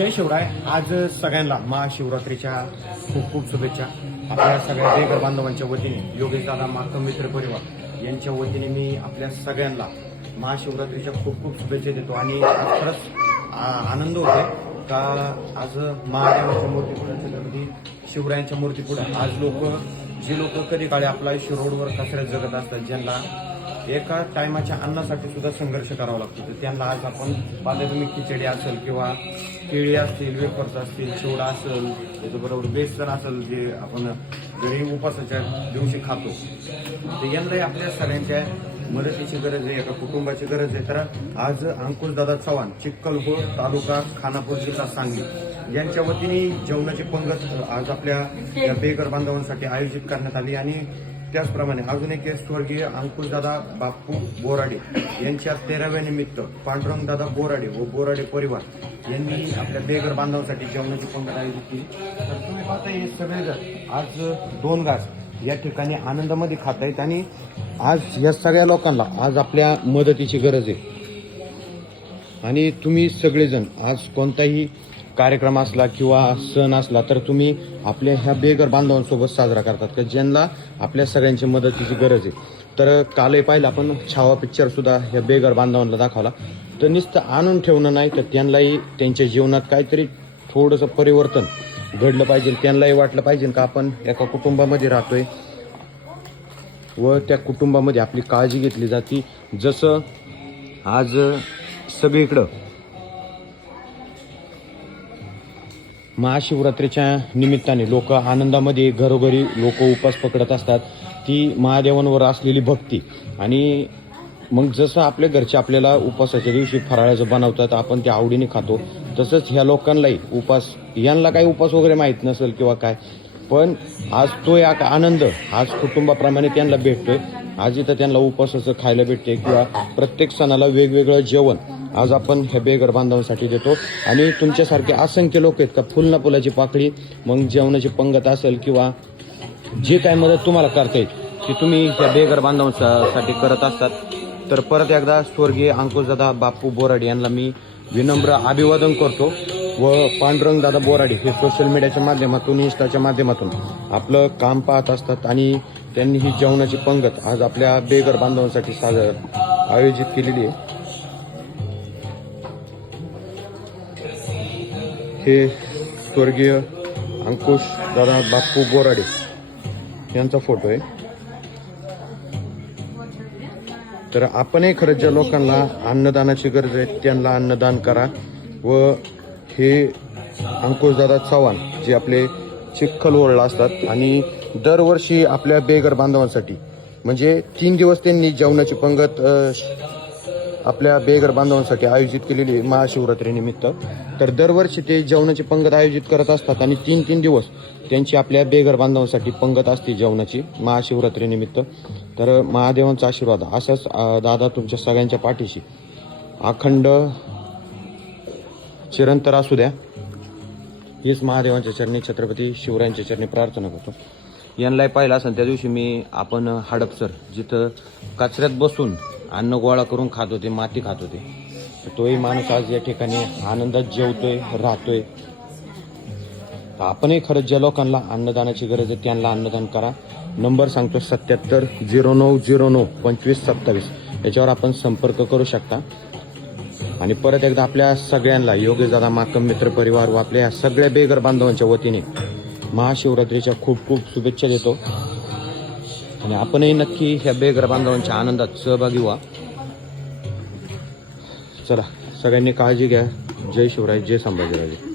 जय शिवराय आज सगळ्यांना महाशिवरात्रीच्या खूप खूप शुभेच्छा. आपल्या सगळ्या बेगर बांधवांच्या वतीने योगेश दादा मातम मित्र परिवार यांच्या वतीने मी आपल्या सगळ्यांना महाशिवरात्रीच्या खूप खूप शुभेच्छा देतो. आणि खरंच आ- आनंद होतो का आज महादेवाच्या मूर्तीपुढे छत्रपती शिवरायांच्या मूर्तीपुढे आज लोक जे लोक कधी काळी आपला आयुष्य रोडवर कचऱ्यात जगत असतात ज्यांना एका टायमाच्या अन्नासाठी सुद्धा संघर्ष करावा लागतो. तर त्यांना आज आपण पाहिलं तुम्ही खिचडी असेल किंवा केळी असतील वेफर्स असतील चिवडा असेल त्याच्याबरोबर बेसन असेल जे आपण घरी उपासाच्या दिवशी खातो. तर यांनाही आपल्या सगळ्यांच्या मदतीची गरज आहे एका कुटुंबाची गरज आहे. तर आज अंकुश दादा चव्हाण चिक्कलहोळ तालुका खानापूर जिल्हा सांगली यांच्या वतीने जेवणाची पंगत आज आपल्या या बेघर बांधवांसाठी आयोजित करण्यात आली आणि त्याचप्रमाणे अजून एक स्वर्गीय अंकुशदादा बापू बोराडे यांच्या तेराव्या निमित्त पांडुरंगदादा बोराडे व बोराडे परिवार यांनी आपल्या बेघर बांधवांसाठी जेवणाची पंगत आयोजित केली. तर तुम्ही पाहता हे सगळेजण आज दोन घास या ठिकाणी आनंदामध्ये खात आहेत आणि आज या सगळ्या लोकांना आज आपल्या मदतीची गरज आहे. आणि तुम्ही सगळेजण आज कोणताही कार्यक्रम असला किंवा सण असला तर तुम्ही आपल्या ह्या बेघर बांधवांसोबत साजरा करतात का? ज्यांना आपल्या सगळ्यांची मदतीची गरज आहे. तर कालही पाहिलं आपण छावा पिक्चरसुद्धा ह्या बेघर बांधवांना दाखवला. तर नुसतं आणून ठेवणं नाही तर त्यांनाही त्यांच्या जीवनात काहीतरी थोडंसं परिवर्तन घडलं पाहिजे. त्यांनाही वाटलं पाहिजे का आपण एका कुटुंबामध्ये राहतोय व त्या कुटुंबामध्ये आपली काळजी घेतली जाते. जसं आज सगळीकडं महाशिवरात्रीच्या निमित्ताने लोक आनंदामध्ये घरोघरी लोक उपास पकडत असतात. ती महादेवांवर असलेली भक्ती आणि मग जसं आपल्या घरचे आपल्याला उपासाच्या दिवशी फराळाचं बनवतात आपण ते आवडीने खातो तसंच ह्या लोकांनाही उपास यांना काही उपास वगैरे माहीत नसेल किंवा काय पण आज तो एक आनंद आज कुटुंबाप्रमाणे त्यांना भेटतोय. आज इथं त्यांना उपासाचं खायला भेटते किंवा प्रत्येक सणाला वेगवेगळं जेवण आज आपण ह्या बेघर बांधवांसाठी देतो. आणि तुमच्यासारखे असंख्य लोक आहेत का? फुल ना फुलाची पाकळी मग जेवणाची पंगत असेल किंवा जे काय मदत तुम्हाला करता येईल ती तुम्ही ह्या बेगर बांधवांसाठी करत असतात. तर परत एकदा स्वर्गीय अंकुशदादा बापू बोराडे यांना मी विनम्र अभिवादन करतो. व पांडुरंग दादा बोराडे हे सोशल मीडियाच्या माध्यमातून इंस्टाच्या माध्यमातून आपलं काम पाहत असतात आणि त्यांनी ही जेवणाची पंगत आज आपल्या बेगर बांधवांसाठी साजर आयोजित केलेली आहे. हे स्वर्गीय अंकुश दादा बाप्पू बोराडे यांचा फोटो आहे. तर आपणही खरंच ज्या लोकांना अन्नदानाची गरज आहे त्यांना अन्नदान करा व हे अंकुशदादा चव्हाण जे आपले चिखल ओळला असतात आणि दरवर्षी आपल्या बेघर बांधवांसाठी म्हणजे तीन दिवस त्यांनी जेवणाची पंगत आपल्या बेघर बांधवांसाठी आयोजित केलेली महाशिवरात्रीनिमित्त तर दरवर्षी ते जेवणाची पंगत आयोजित करत असतात आणि तीन तीन दिवस त्यांची आपल्या बेघर बांधवांसाठी पंगत असते जेवणाची महाशिवरात्रीनिमित्त तर महादेवांचा आशीर्वाद अशाच दादा तुमच्या सगळ्यांच्या पाठीशी. अखंड चिरंतर असू द्या. हेच महादेवांच्या चरणी छत्रपती शिवरायांच्या चरणी प्रार्थना करतो. यांनाही पाहिलं असेल त्या दिवशी मी आपण हडपसर जिथं कचऱ्यात बसून अन्न गोळा करून खात होते माती खात होते. तोही माणूस आज या ठिकाणी आनंदात जेवतोय राहतोय. तर आपणही खरंच ज्या लोकांना अन्नदानाची गरज आहे त्यांना अन्नदान करा. नंबर सांगतो सत्याहत्तर झिरो नऊ झिरो नऊ पंचवीस सत्तावीस. याच्यावर आपण संपर्क करू शकता. आणि परत एकदा आपल्या सगळ्यांना योग्य दादा माकम मित्र परिवार व आपल्या या सगळ्या बेघर बांधवांच्या वतीने महाशिवरात्रीच्या खूप खूप शुभेच्छा देतो. आणि आपणही नक्की ह्या बेगर बांधवांच्या आनंदात सहभागी व्हा. चला सगळ्यांनी काळजी घ्या. जय शिवराय जय संभाजीराजे.